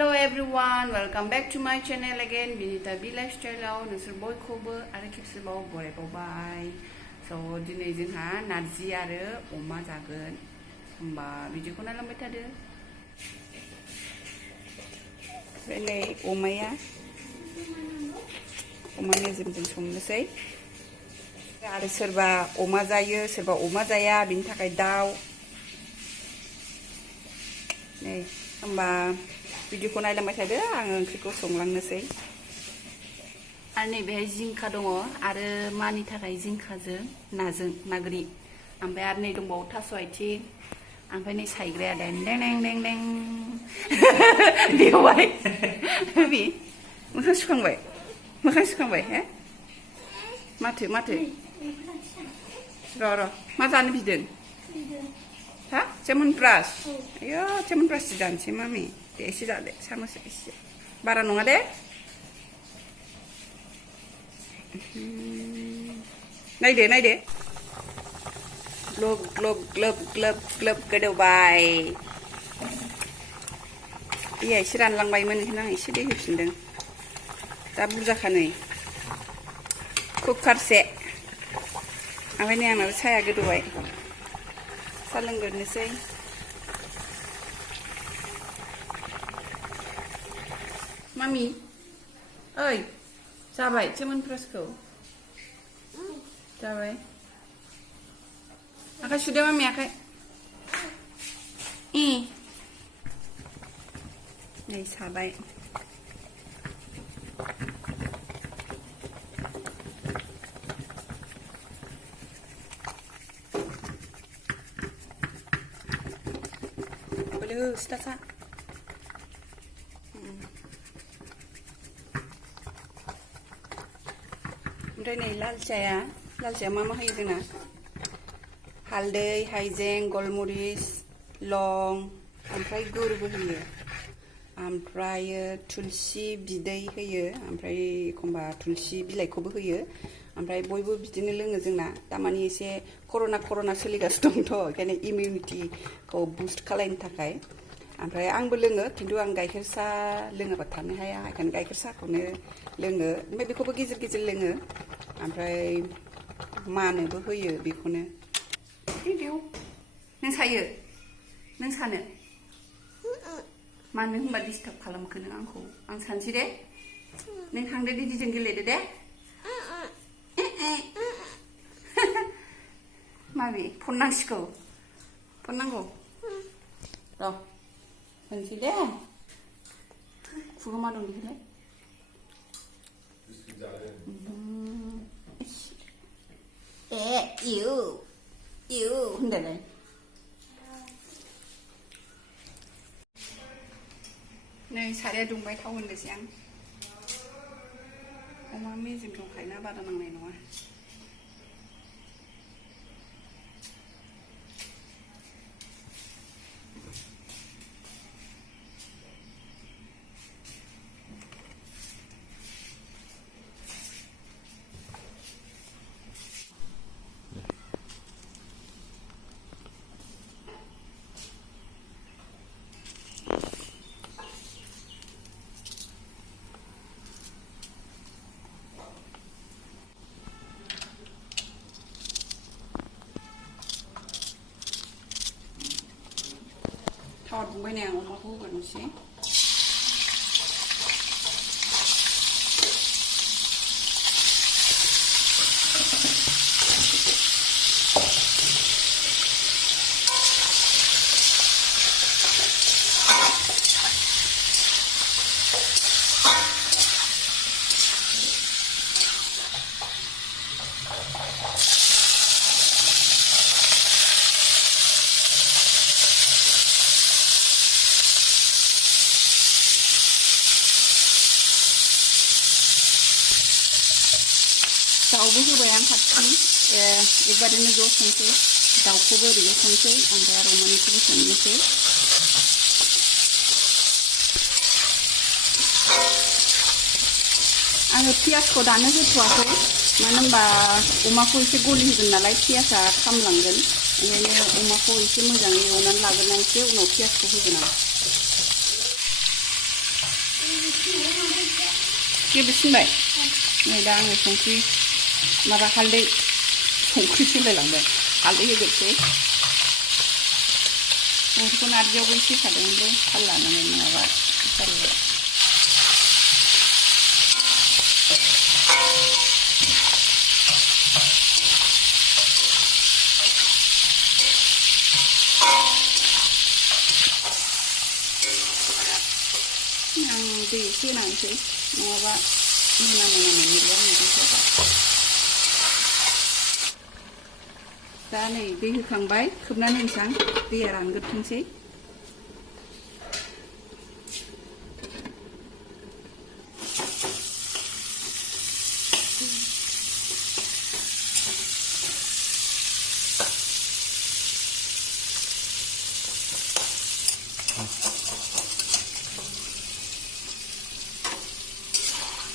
Hello everyone, welcome back to my channel again, Binita B Lifestyle आव नोंसोर बयखौबो आरो खेबसेबाव बरायबावबाय। So दिनै जोंहा नारजि आरो अमा जागोन। होमबा भिडिअखौ नायलांबाय थादो। नै अमा मेजेमजों संनोसै। आरो सोरबा अमा जायो, सोरबा अमा जाया, बिनि थाखाय दाउ। नै होमबा भिडिअखौ नायलांबाय थादो, आङो ओंख्रिखौ संलांनोसै। आरो नैबेहाय जिंखा दङ आरो मानि थाखाय जिंखाजों नाजों नागोरि। ओमफ्राय आरो नै दंबावो थास' आथिं। ओमफ्राय नै सायग्राया दें दें दें दें दें बेवहाय बे मोखां सुखांबाय हे माथो र' मा जानो बिदों हा च्यावनप्राश आयो च्यावनप्राश जानोसै मामि दे एसे जादे सामस एसे बारा नङा दे नायदो ग्लब गोदौबाय दैया एसे रानलांबायमोन ओंखायनो आं एसे दै होफिनदों दा बुरजाखा नै कुकारसे ओमफ्राय नै आंनाबो साया गोदौबाय सा लोंग्रोनोसै मामि ओइ जाबाय च्यावनप्राशखौ जाबाय आखाइ सुदो मामि आखाइ नै साबाय boleh start sa ओमफ्राय नै लाल साया मा होयो जोंना हालदै हाइजें गलमरिस लं ओमफ्राय गुरबो होयो ओमफ्राय थुलसि बिदै होयो ओमफ्राय एखमबा थुलसि बिलाइखौबो होयो ओमफ्राय बयबो बिदिनो लोङो जोंना दामानि एसे कर'ना सोलिगासिनो दंथ' ओंखायनो इमिउनिटिखौ बुस्ट खालामनो थाखाय ओमफ्राय आंबो लोङो खिन्थु आं गाइखेर साहा लोङाबा थानो हाया ओंखायनो गाइखेर साहाखौनो लोङो ओमफ्राय बेखौबो गेजेर लोङो ओमफ्राय मानोबो होयो बेखौनो बेयाव नों सायो नों सानो मानो होनबा डिस्टार्ब खालामखो नों आंखौ आं सानसै दे नों थांदो दिदिजों गेलेदो दे माबे फन नांगौ र' होनसै दे खुगा मा दं बेखौलाय इउ होनदोलाय नै साराया दुंबाय थाव होनोसै आं अमा मेजेम दंखायोना बारा नांनाय नङा थाव दुंबाय नै आं अमाखौ होग्रोनोसै दाउबो होबाय आं फारसेथिं एकबारैनो ज' संसै दाउखौबो ओरैनो संसै ओमफ्राय आरो अमानिखौबो संनोसै आङो पियासखौ दानो होथ'वाखै मानो होनबा अमाखौ एसे गलि होगोन नालाय पियासा खामलांगोन ओंखायनो अमाखौ एसे मोजाङै एवनानै लाग्रोनानैसो उनाव पियासखौ होगोन आं गेब्लेसिनबाय नै दा आङो संख्रि माबा हालदै संख्रिसो होलायलांबाय हालदै होग्रोसै संख्रिखौ नारजियावबो एसे होखादोंमोनलै थाल लानानै नङाबा जारला आं दै एसे होनांसै नङाबा मोना मोनोब्ला मैगंखौ दा नै दै होखांबाय खोबनानै होनसां दैया रानग्रोथोंसै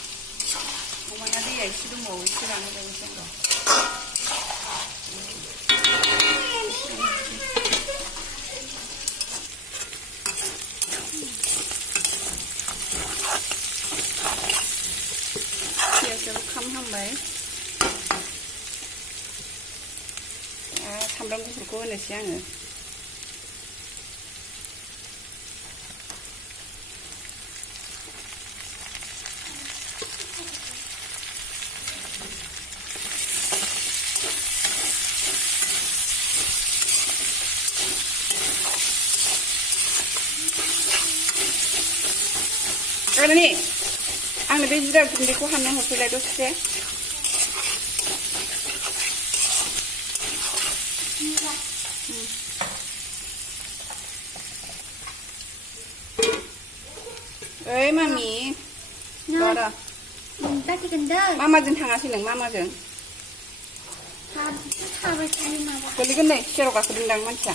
अमाना दैया एसे दंबावो एसे रानहोबावनोसै आं पियासाबो खामहांबाय सामब्राम गुफुरखौ होनोसै आङो रानि आंनो बे जिरा गुन्दैखौ हानना हरफैलाय दसे ओइ मामि र' मामाजों थाङासै नों मामाजों गोलैगोन नै सेराव गाखोदोंदां मानसिया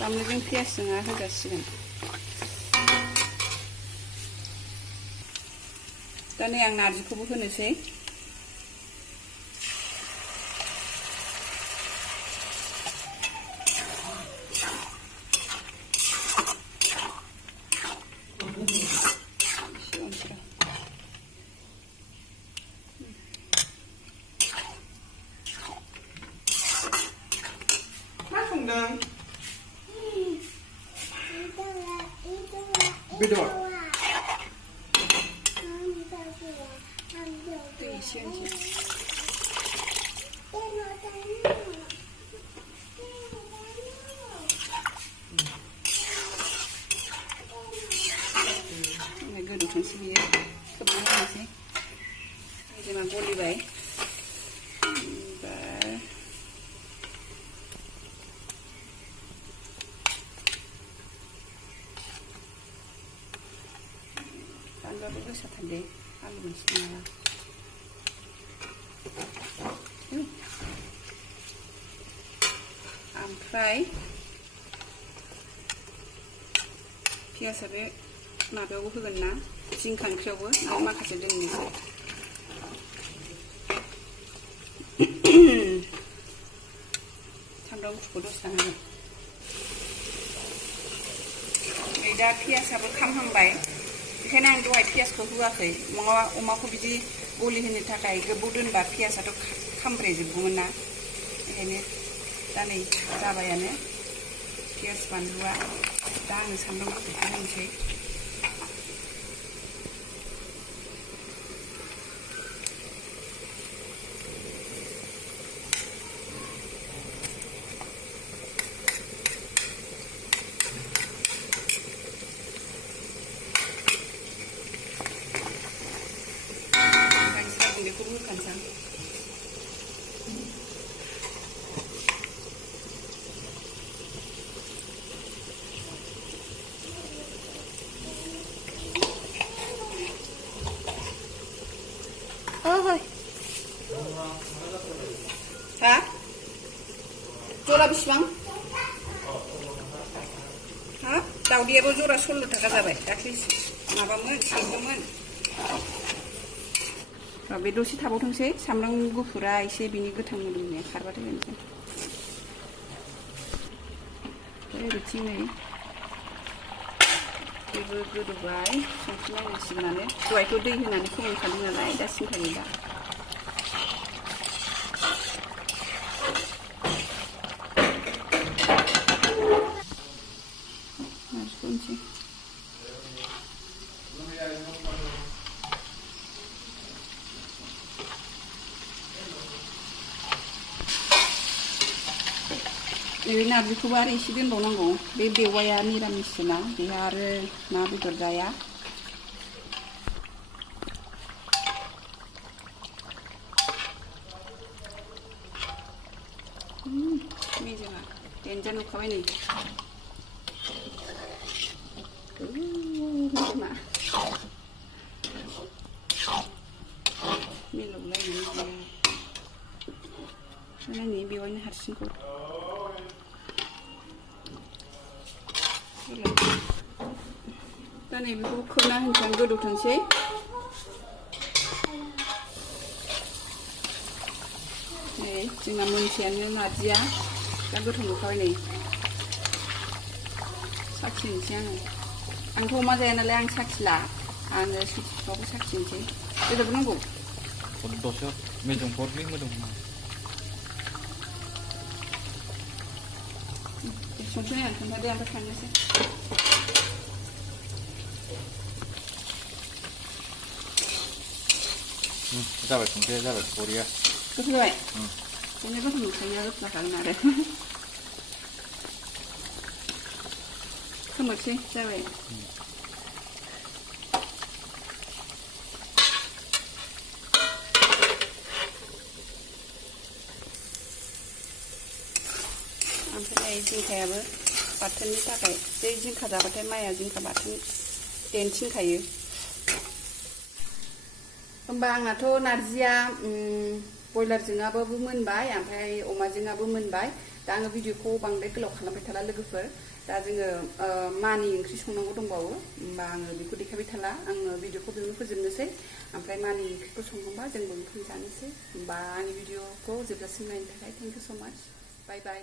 बानलुजों पियासजों होजासिगोन दा नै आं नारजिखौबो होनोसै मा संदों बेदर दै एसे होनोसै गोदौथोंसै बियो खोबना होनोसै जोंना गलिबाय बानलुआबो गोसाथार दे आलु मोनसे नङाबा ओमफ्राय पियासा बे माबायावबो होगोन ना जिंखा ओंख्रियावबो आरो माखासे दोननोसै सामब्राम गुफुरखौ दसे होगोन नै दा पियासाबो खामहांबाय बेखायनो आं दहाय पियासखौ होआखै नङाबा अमाखौ बिदि गलि होनो थाखाय गोबाव दोनबा पियासाथ' खामब्रेजोबगौमोन ना बेखायनो दा नै जाबायानो पियास बानलुआ दा आङो सामब्राम गुफुरखौ होनोसै बेखौ होखानोसै ओइ हा जरा बेसेबां हा दावदैयाबो जरा 16 थाखा जाबाय दाख्लै माबामोन सेजौमोन बे दसे थाबावथोंसै सामब्राम गुफुरा एसे बिनि गोथां मोदोमनाया खारबाथाय होनोसै बिथिं नै बेबो गोदौबाय संख्रि नांसिगोनानो दहायथ' दै होनानै फोमोनखादों नालाय दा सिन्था गैला नारजिखौनोसै बे नारजिखौबो आरो एसे दोनबावनांगौ बे बेवाया निरामिससोना बेहा आरो ना बेदर जाया मेजेमा देन्जार नुखाबाय नै मेजेमा मिलौलायो नायनि बेवायनि हारसिंखौ दा नै बेखौ खोबना होनोसै गोदौथोंसै नै जोंना मोनसेयानो नारजिया दा गोथाव नुखाबाय नै साखिनोसै आंथ' अमा जाया नालाय आं साखिला आङो सैथिखौबो साखिनोसै बेदरबो नांगौ दसे मेजेम हरनि मोदोम संख्रि नायनानै खोन्थादो ओमफ्राय खांनोसै जाबाय संख्रिया जाबाय बरिया गोथाव जाबाय संनाय गोथाव नुखायो गोथावखागोन आरो खोमोरसै जाबाय ओमफ्राय जिंखायाबो बाथोननि थाखाय बे जिंखा जाबाथाय माइया जिंखा बाथोन देनथिनखायो होमबा आंनाथ' नारजिया बयलारजोंआबो मोनबाय ओमफ्राय अमाजोंआबो मोनबाय दा आङो भिडिअखौ बांद्राय गोलाव खालामबाय थाला लोगोफोर दा जोङो मानि ओंख्रि संनांगौ दंबावो होमबा आङो बेखौ देखायबाय थाला आङो भिडिअखौ बेयावनो फोजोबनोसै ओमफ्राय मानि ओंख्रिखौ संखांबा जोंबो ओंखाम जानोसै होमबा आंनि भिडिअखौ जोबजासिम नायनो थाखाय थेंक इउ स' माच बाय बाय